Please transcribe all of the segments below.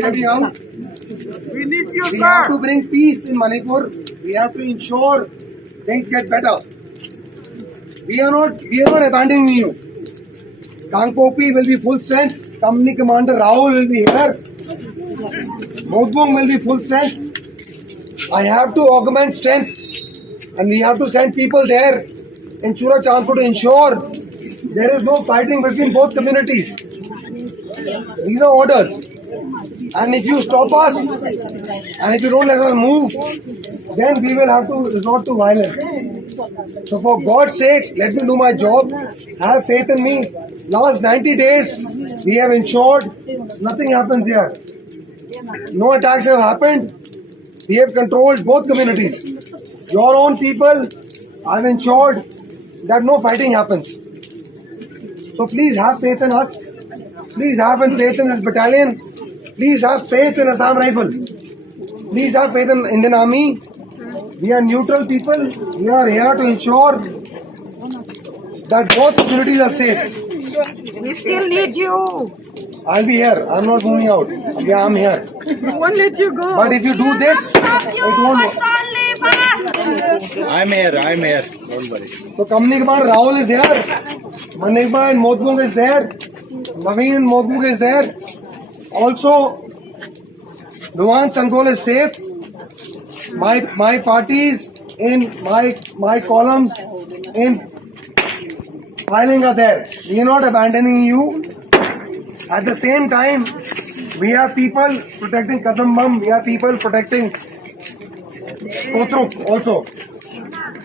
hear me out? We need you, We sir. have to bring peace in Manipur. We have to ensure things get better. We are not abandoning you. Kangpopi will be full strength. Company Commander Rahul will be here. Modbung will be full strength. I have to augment strength, and we have to send people there in Chura Chandpur to ensure there is no fighting between both communities. These are orders. And if you stop us, and if you don't let us move, then we will have to resort to violence. So for God's sake, let me do my job. Have faith in me. Last 90 days, we have ensured nothing happens here. No attacks have happened. We have controlled both communities. Your own people, I've ensured that no fighting happens. So please have faith in us. Please have faith in this battalion. Please have faith in Assam Rifle. Please have faith in Indian Army. We are neutral people. We are here to ensure that both communities are safe. We still need you. I'll be here. I'm not moving out. Yeah, I'm here. We won't let you go. But if you do this, it won't work. I'm here. Don't worry. So Company Commander Rahul is here. Manigma and Modbung is there. Naveen and Modbung is there. Also, Nuwan Sangol is safe. My parties in my columns in filing are there. We are not abandoning you. At the same time, we have people protecting Kadambam. We have people protecting Kotruk also.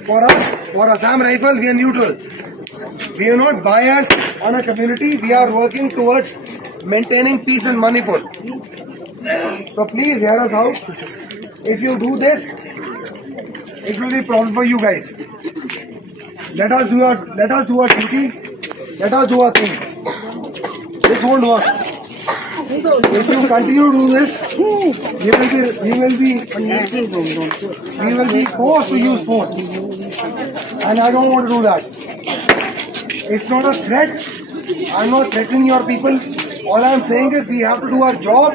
For us, for Assam Rifle, we are neutral. We are not biased on a community. We are working towards maintaining peace in Manipur. So please hear us out. If you do this, it will be a problem for you guys. Let us do our duty. Let us do our thing. This won't work. If you continue to do this, we will be forced to use force. And I don't want to do that. It's not a threat. I'm not threatening your people. All I'm saying is we have to do our job.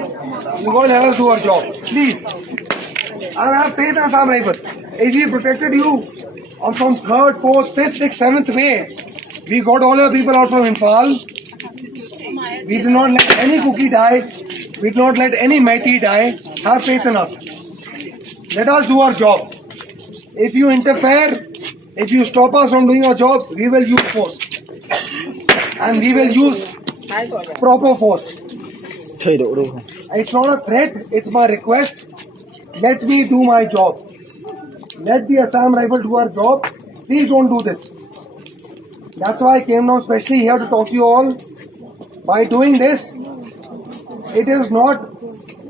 You all let us do our job. Please. And I have faith in Assam Rifle. If we protected you from 3rd, 4th, 5th, 6th, 7th May, we got all your people out from Imphal. We did not let any Kuki die. We did not let any Meithei die. Have faith in us. Let us do our job. If you interfere, if you stop us from doing our job, we will use force. And we will use proper force. It's not a threat, it's my request. Let me do my job. Let the Assam Rifle do our job. Please don't do this. That's why I came down specially here to talk to you all. By doing this, it's not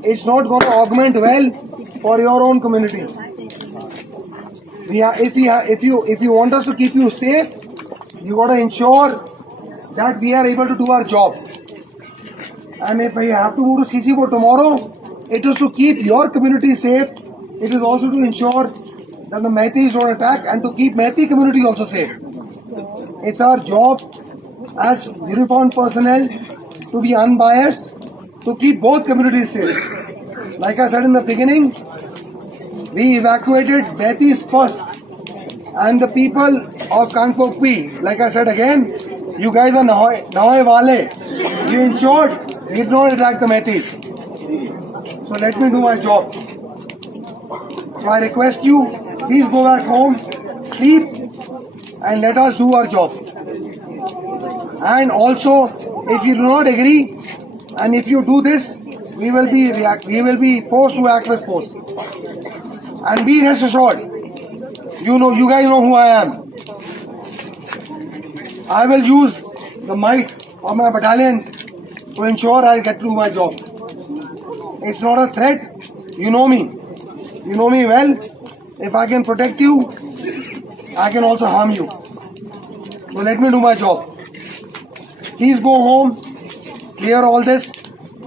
going to augment well for your own community. If you want us to keep you safe, you got to ensure that we are able to do our job. And if we have to move to CC for tomorrow, it is to keep your community safe. It is also to ensure that the Meiteis don't attack and to keep Meitei community also safe. It's our job as uniformed personnel to be unbiased, to keep both communities safe. Like I said in the beginning, we evacuated Meiteis first, and the people of Kangpopi, like I said again, you guys are Nawai Wale. You ensured we did not attack the Meiteis. So let me do my job. So I request you, please go back home, sleep, and let us do our job. And also, if you do not agree, and if you do this, we will be forced to act with force. And be rest assured, you guys know who I am. I will use the might of my battalion to ensure I get to do my job. It's not a threat. You know me. You know me well. If I can protect you, I can also harm you. So let me do my job. Please go home, clear all this.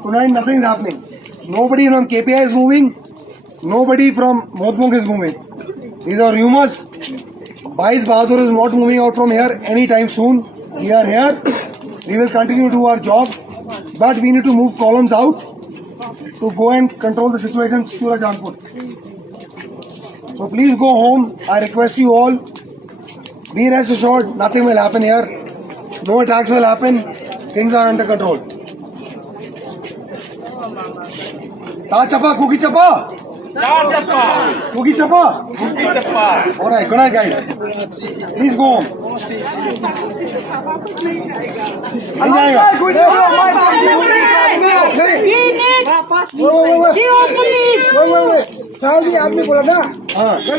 Tonight nothing is happening. Nobody from KPI is moving. Nobody from Modbung is moving. These are rumors. Bais Bahadur is not moving out from here anytime soon. We are here. We will continue to do our job. But we need to move columns out to go and control the situation in Surajangpur. So please go home. I request you all. Be rest assured, nothing will happen here. No attacks will happen. Things are under control. Ta chapa, cookie chapa. Cookie chapa. All right, good night, guys. Please go home. आ जाएगा. साली आपने बोला ना, हाँ. घर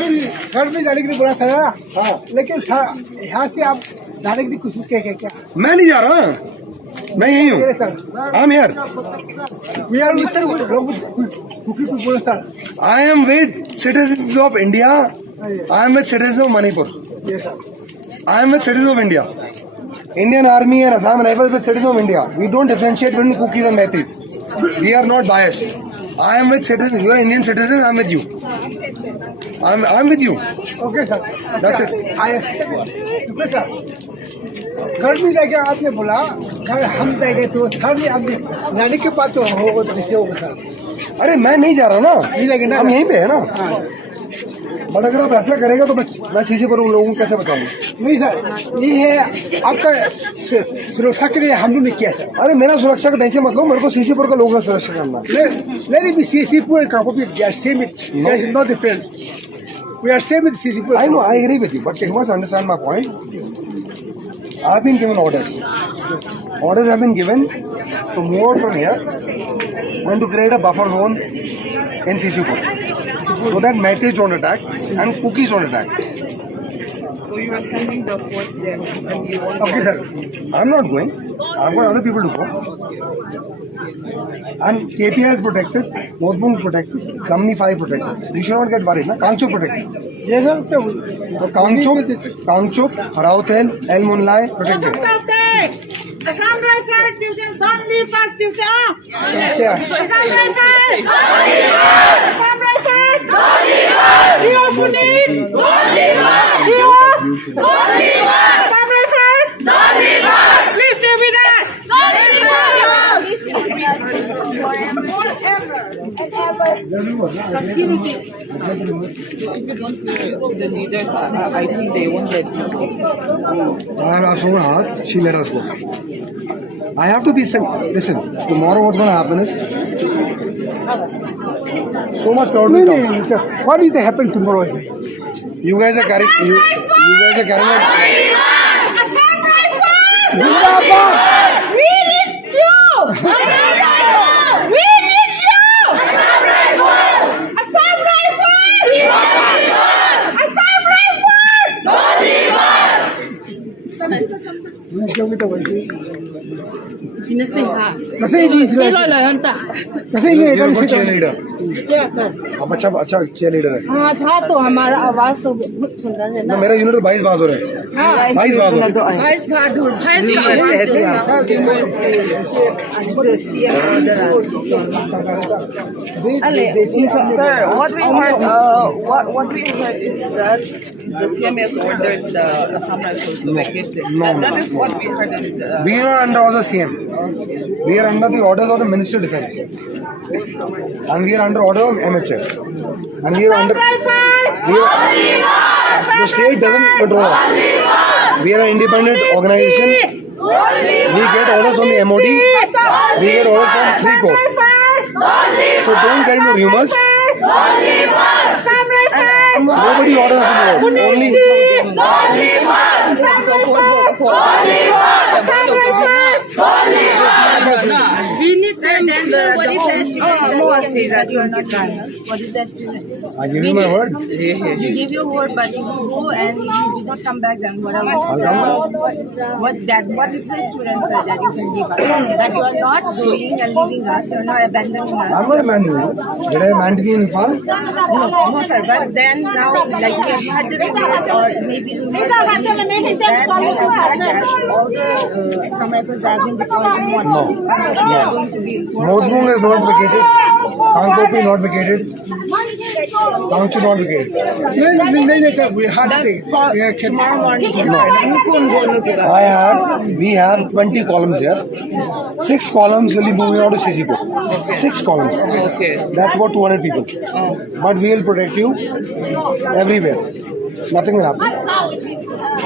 में जाने के लिए बोला था ना, हाँ. लेकिन यहाँ से आप जाने की कोशिश क्या? मैं नहीं जा रहा. मैं यही हूँ. I'm here. We are Mr. Cookie बोला sir. I am with citizens of India. I am with citizens of Manipur. Yes sir. I am with citizens of India. Indian Army and Assam Rifles with citizens of India. We don't differentiate between cookies and metis. We are not biased. I am with citizens. You are Indian citizens. I am with you. I am with you. Okay sir. That's it. Okay sir. घर में जाके आपने बोला, घर हम जाएंगे तो sir ने आपने जाने के बाद तो होगा तो कैसे होगा सर? अरे मैं नहीं जा रहा ना. नहीं जाएंगे ना. हम यहीं पे है ना. हाँ. बट अगर आप ऐसा करेगा तो मैं सीसी पर उन लोगों को कैसे बताऊंगा? नहीं सर, ये है आपका सुरक्षा के लिए हम लोग ने किया सर. अरे मेरा सुरक्षा का टेंशन मत लो. मेरे को सीसीपुर का लोगों का सुरक्षा करना है. Let it be CC-Pur and Kapopi. We are same. There is no difference. We are same with CC-Pur. I know, I agree with you, but you must understand my point. I have been given orders. Orders have been given to move out from here and to create a buffer zone in CC-Pur so that Metis don't attack and cookies don't attack. So you are sending the force there and you want Okay sir. I'm not going. I've got other people to go. And KPI is protected, Modbung is protected, Gamni 5 protected. You should not get worried, na? Kangchuk protected. Yes sir. So Kangchuk, Harautel, El Munlai protected. Assam Rifles division, don't leave us division. Yeah. Assam Rifles, Assam Rifles, Zero Punit, Zero, Assam Rifles, please stay with us. the leaders, I think they won't let you go. She let us go. I have to be listen, tomorrow what's going to happen is so much crowd will come. No, sir. What is to happen tomorrow? Sir? You guys are carrying it. Assam Rifles, Zindabad! we need you. We need you. Assam Rifles, Assam Rifles, Assam Kasi ये इधर से cheerleader. अब अच्छा cheerleader है. हाँ था तो हमारा आवाज तो बहुत सुंदर है ना. मेरा यूनिट तो 22 बहादुर है. 22 बहादुर. Sir, what we heard, what we heard is that the CM has ordered the Assam Rifles to vacate it. That is what we heard. We are not under orders of CM. We are under the orders of the Ministry of Defence. And we are under order of MHF. And we are under... the state doesn't control us. We are an independent organization. We get orders from the MOD. We get orders from 3 courts. So don't get into rumors. Nobody orders us to vote. Only... We need them. What is that student that you are not done? What is that student? I give you my word. You give your word, but if you go and if you did not come back, then what else? I'll come What is the student, sir, that you can give us? That you are not going and leaving us, you are not abandoning us. I'm not abandoning you. Did I abandon you in Nepal? No, sir, but then now, like you had the rumors or maybe rumors that we have heard that all the Assam Rifles have been deployed in one. No. They are going to be Modbung is not vacated. Kangpopi is not vacated. Kangchup not brigade. नहीं sir, we have to take reaction. Tomorrow morning. We have 20 columns here. 6 columns will be moving out to CCP. 6 columns. Okay. That's about 200 people. But we will protect you everywhere. Nothing will happen.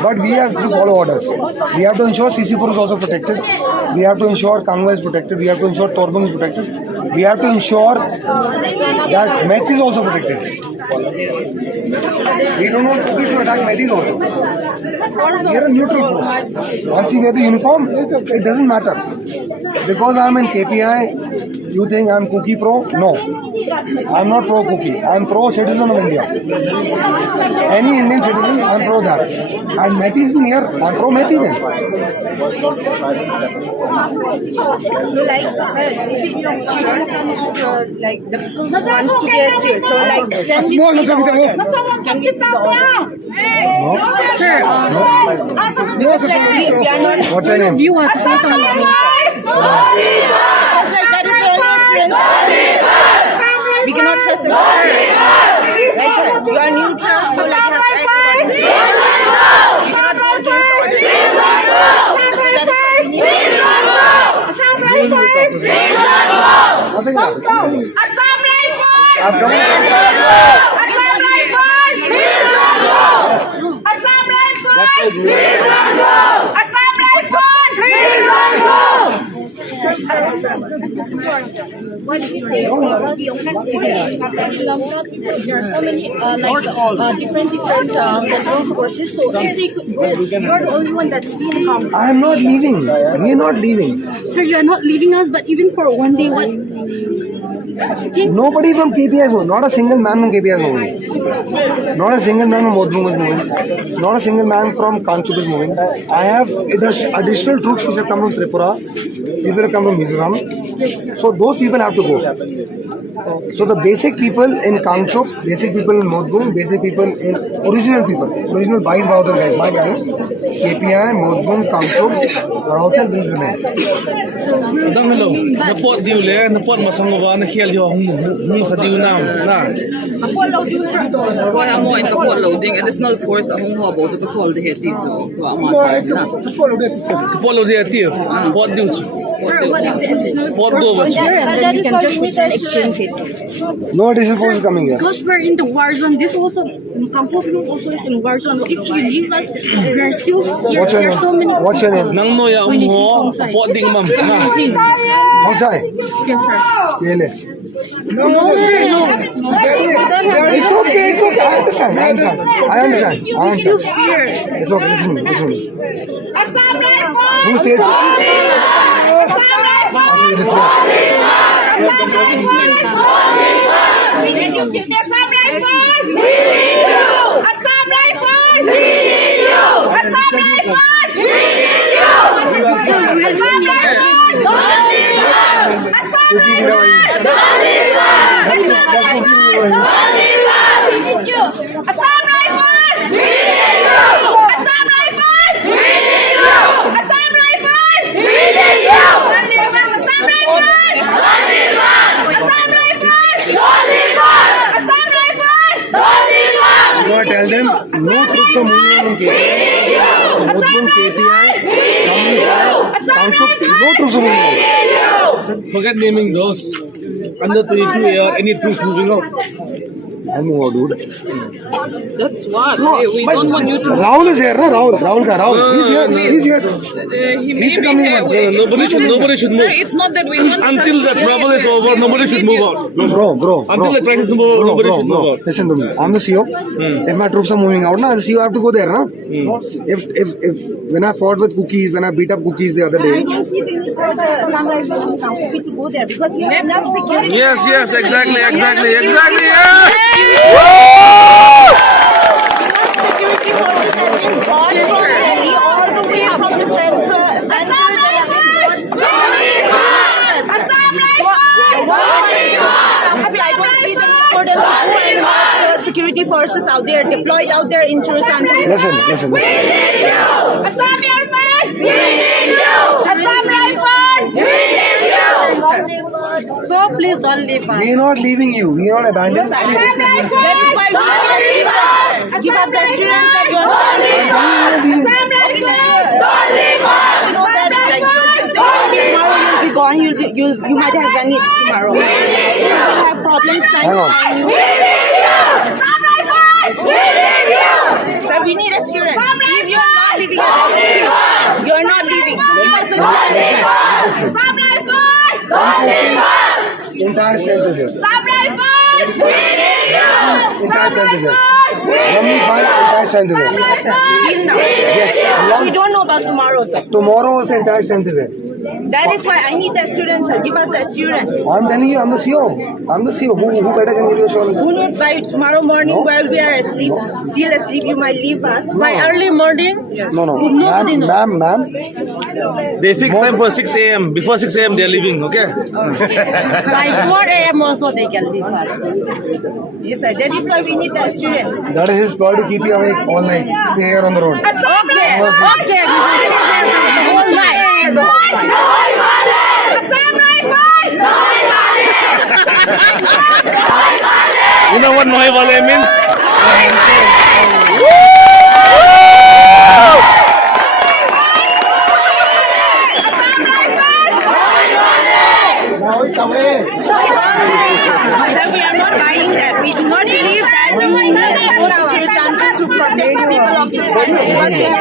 But we have to follow orders. We have to ensure CCP is also protected. We have to ensure Kangwa is protected. We have to ensure Torbung is protected. We have to ensure that Meth is also protected. We don't want people to attack Methis also. We are a neutral force. Once you wear the uniform, it doesn't matter. Because I am in KPI, you think I am Kuki pro? No. I am not pro Kuki. I am pro citizen of India. Any Indian citizen, I am pro that. And Methis been here, I am pro Methi then. So like, like the people wants to get straight. So like, can we see the order? Can we see the order? Sir, Because like we are not. What's your name? you want to say something? Because like that is the only assurance. We cannot trust it. Right, sir? You are neutral, so like have right. We cannot go against orders. Nothing happens. There are so many different central forces. So if they could go, you're the only one that's being calm. I am not leaving. We are not leaving. Sir, you're not leaving us, but even for one day, what? Things Nobody from KPI is moving. Not a single man from KPI is moving. Not a single man from Modbung is moving. Not a single man from Kangchup is moving. I have additional troops which have come from Tripura. People have come from Mizoram. So those people have to go. So the basic people in Kangchup, basic people in Modbung, basic people in original 22 Bahadur guys, my guys, KPI, Modbung, Kangchup, Rautal will remain. Dang hello. Napot diu le, napot masangowa na khial yo hum sa diu nam na. Kung amo in kapwa loading, additional force among habo to kaswal de heti to amasa na. Kapolo dia tir. Pot diu. Sir, what if the additional What force go? was here and then we can just return exchange it? No additional force is coming here. Because we're in the war zone, this also, Campos also is in war zone. If you leave us, we're still here. What's your There's so name? many. What's your name? Nang no ya We need to ho. inside. Pot ding mam. Na. Outside. Yes, sir. Yele. No, sir, no. It's okay. It's okay. I understand. We still fear. It's okay. Listen to me. Who said? Okay, listen. You gotta tell them no troops are moving on in KPI. Modbung, KPI, Kangchup, no troops are moving on. Forget naming those. Under 22 air, any troops moving out. I move out, dude. That's what. We But don't want you to. Rahul is here, no? Rahul. He's here. He He's may coming be out. here. Nobody should Sir, move. it's not that we want. Until the trouble is over, nobody should move out. Bro. Until the crisis is over, nobody should move out. Listen to me. I'm the CEO. If my troops are moving out, as the CEO, I have to go there, na? If when I fought with cookies, when I beat up cookies the other I day, don't see the need for the samurai to go there because we have enough security. Yes, exactly. Security forces have been brought from Delhi all the way from the center that have been brought. I don't see the need for them to go and have the security forces out there deployed out there in Churchan. listen. So please don't leave us. We are not leaving you. We are not abandoning you. That is why we give us assurance that you are not leaving. Okay, don't leave us. You know that like you're just saying tomorrow you'll be gone. You might have vanished tomorrow. You will have problems trying Hang to on. find you. So we need assurance. If you are not leaving us, you are not leaving. So give us assurance. Entire strength is here. Stop rifle! We need you! Entire strength is here. Zomi fine, entire strength is here. Till now. Yes. We don't know about tomorrow, sir. Tomorrow also entire strength is here. That is why I need the assurance, sir. Give us assurance. I'm telling you, I'm the CEO. I'm the CEO. Who better can give you assurance? Who knows, by tomorrow morning while we are asleep, still asleep, you might leave us. By early morning? No. Nobody knows. Ma'am. They fix time for 6 a.m. Before 6 a.m. they are leaving, okay? By 4 a.m. also they can leave us. Yes, sir. That is why we need the assurance. That is his ploy to keep you awake all night. Stay here on the road. Okay. We will be here the whole night. You know what Noy Wale means? Sir, we are not buying that. We do not believe that you need to protect the people of Chilchan.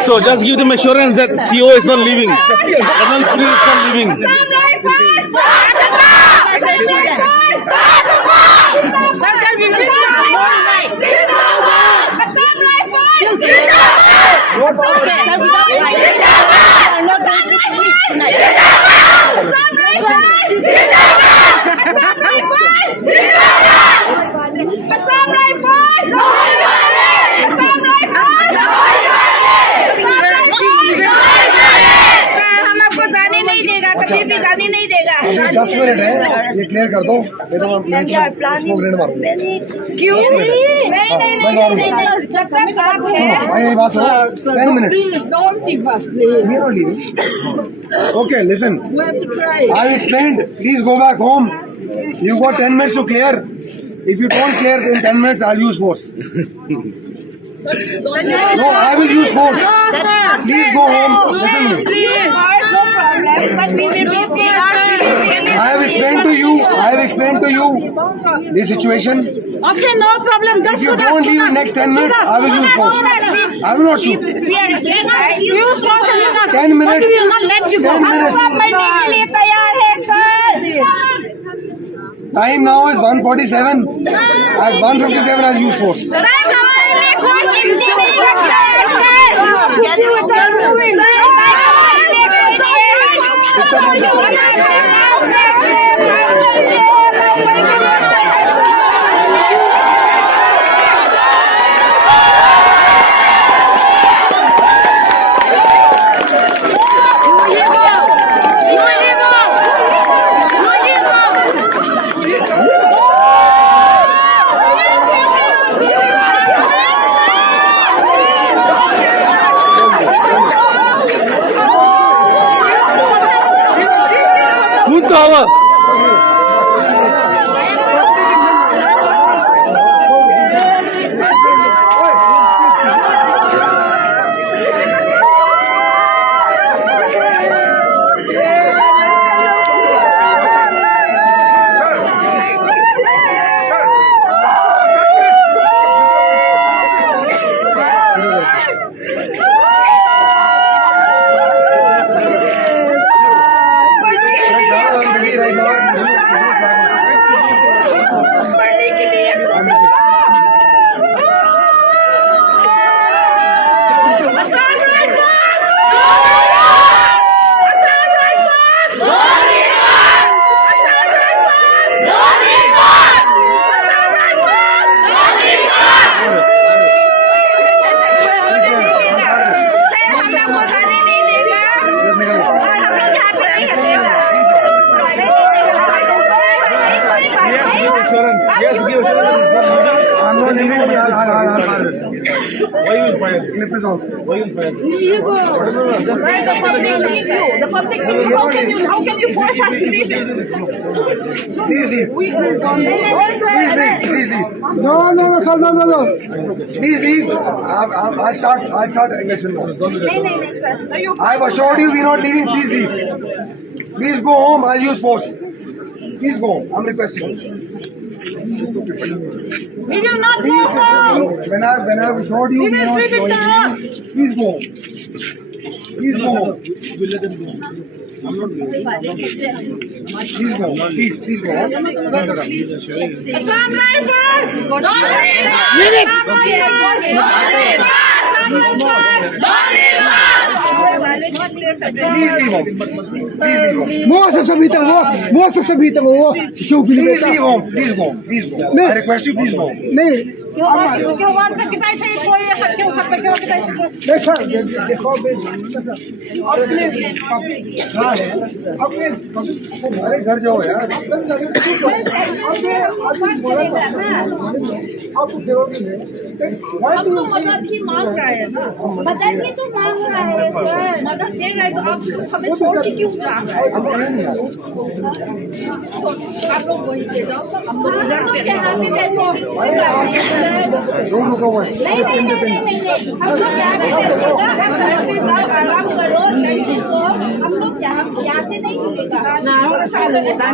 So just give them assurance that CEO is not leaving. Colonel Puri is not leaving. Sir, then we will see the whole night. Okay, sir, without fighting, we are not going to sleep tonight. हम आपको जाने नहीं देगा, कभी भी जाने नहीं देगा। अभी 10 मिनट है, ये क्लियर कर दो। ये तो मैं स्मोक ग्रेनेड मारूंगा। क्यों? नहीं, जब तक आप है। मेरी बात सुनो। 10 minutes. Please don't leave us, please. We are not leaving. Okay, listen. We have to try. I've explained. Please go back home. You got 10 minutes to clear. If you don't clear in 10 minutes, I'll use force. No, I will use force. Please go home. Listen to me. Please. No problem, but we will be here. I have explained to you the situation. Okay, no problem. Just If you don't leave in next 10 minutes, I will use force. I will not shoot. We are use force. 10 minutes. But we will not let you go. 10 minutes. हम मरने के लिए तैयार है, sir. Time now is 1:47. At 1:57, I'll use force. Time हमारे लिए कोई गिनती नहीं रखता है, सर. टाइम हमारे लिए कोई Puntawa! Right clip is out. Sir, the public needs you. The public needs you. How can you force us to leave it? Please leave. Please leave. Please leave. No, sir, no. Please leave. I'll start aggression now. नहीं sir I've assured you we're not leaving. Please leave. Please go home. I'll use force. Please go home. I'm requesting you. We will not go home. When I've assured you We we're will not sleep in the going road. to please go home. Please go home. Please go. Please go. Assam Rifles! Leave it! Please leave home. Please leave home. Mo sa sabitan mo. Show Please Pilipita. leave home. Please go. Please go. I request you. Please go. नहीं क्यों बात से कितना से कोई क्यों खत्म क्यों कितना नहीं सर देखो अपने अरे घर जाओ यार. अब तो मदद ही मांग रहा है ना मदद ही तो मांग रहा है सर मदद दे रहा है तो आप हमें छोड़ के क्यों जा रहे हैं आप लोग वहीं पे जाओ हम लोग उधर पे यहाँ पे बैठे रोड रुका हुआ है. नहीं हम लोग यहाँ पे बैठेगा आराम करो हम लोग यहाँ से नहीं मिलेगा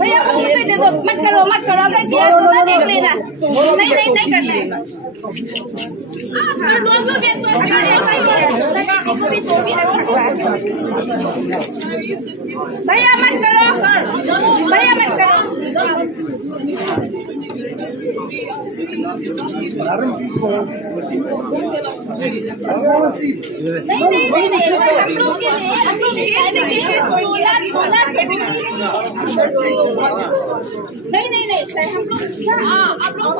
भैया मुझसे दे दो मत करो अगर दिया तो ना देख लेना नहीं करना है सर लोगों दे तो भैया मत करो Aaron, please go. I don't want to sleep. नहीं हम लोग के लिए हम लोग नहीं सर हम लोग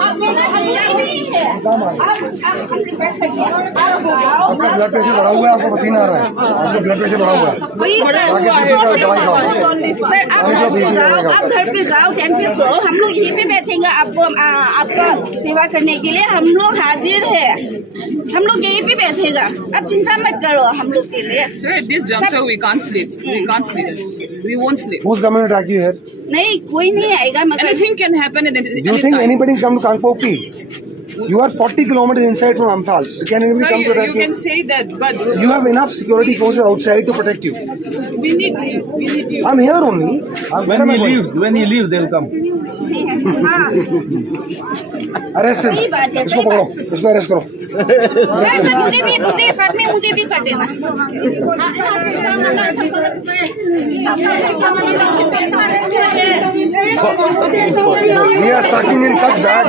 नहीं है आप रिक्वेस्ट करिए आपका ब्लड प्रेशर बढ़ा हुआ है. आपको पसीना आ रहा है. आपका ब्लड प्रेशर बढ़ा हुआ है. सर आप घर पे जाओ चैन से सो हम लोग यहीं पे बैठेंगे आपका सेवा करने के लिए हम लोग हाजिर है हम लोग यहीं पे बैठेगा आप चिंता मत करो हम लोग के लिए Sir, at this juncture we can't sleep. We won't sleep. Who's coming to attack you here? नहीं कोई नहीं आएगा मगर Anything can happen at any Do you think time. anybody can come to Kangpokpi? You are 40 kilometers inside from Amphan. Can anybody Sir, come to you attack can you? say that, but You have enough security forces outside to protect you. we need you. We need you. I'm here only. When he leaves, they'll come. हाँ Arrest him. सही बात है इसको पकड़ो. इसको arrest करो. Sir मुझे साथ में मुझे भी कर देना We are sucking in such bad.